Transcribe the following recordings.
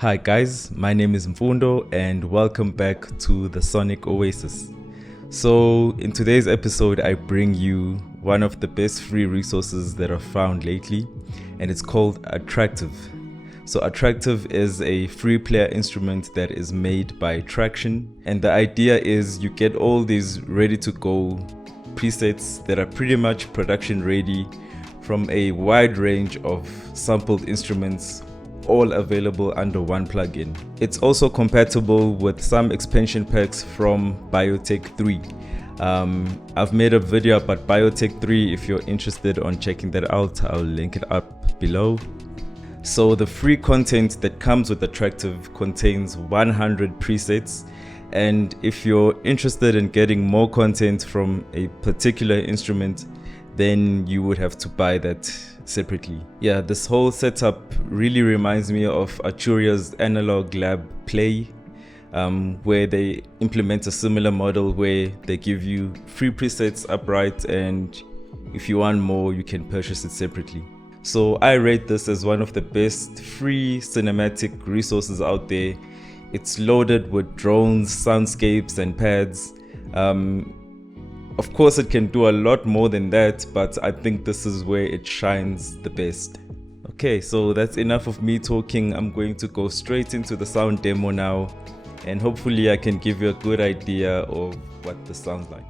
Hi guys, my name is Mfundo and welcome back to the Sonic Oasis. So in today's episode I bring you one of the best free resources that I've found lately, and it's called Attracktive. So Attracktive is a free player instrument that is made by Traction, and the idea is you get all these ready to go presets that are pretty much production ready from a wide range of sampled instruments, all available under one plugin. It's also compatible with some expansion packs from Biotech 3. I've made a video about Biotech 3. If you're interested on checking that out, I'll link it up below. So the free content that comes with Attracktive contains 100 presets, and if you're interested in getting more content from a particular instrument, then you would have to buy that separately. Yeah, this whole setup really reminds me of Arturia's Analog Lab Play, where they implement a similar model where they give you free presets upright, and if you want more, you can purchase it separately. So I rate this as one of the best free cinematic resources out there. It's loaded with drones, soundscapes, and pads. Of course, it can do a lot more than that, but I think this is where it shines the best. Okay, so that's enough of me talking. I'm going to go straight into the sound demo now, and hopefully I can give you a good idea of what this sounds like.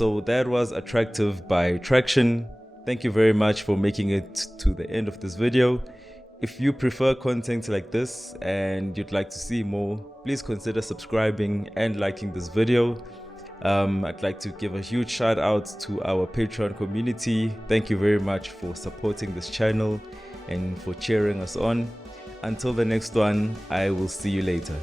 So that was Attractive by Traction. Thank you very much for making it to the end of this video. If you prefer content like this and you'd like to see more, please consider subscribing and liking this video. I'd like to give a huge shout out to our Patreon community. Thank you very much for supporting this channel and for cheering us on. Until the next one, I will see you later.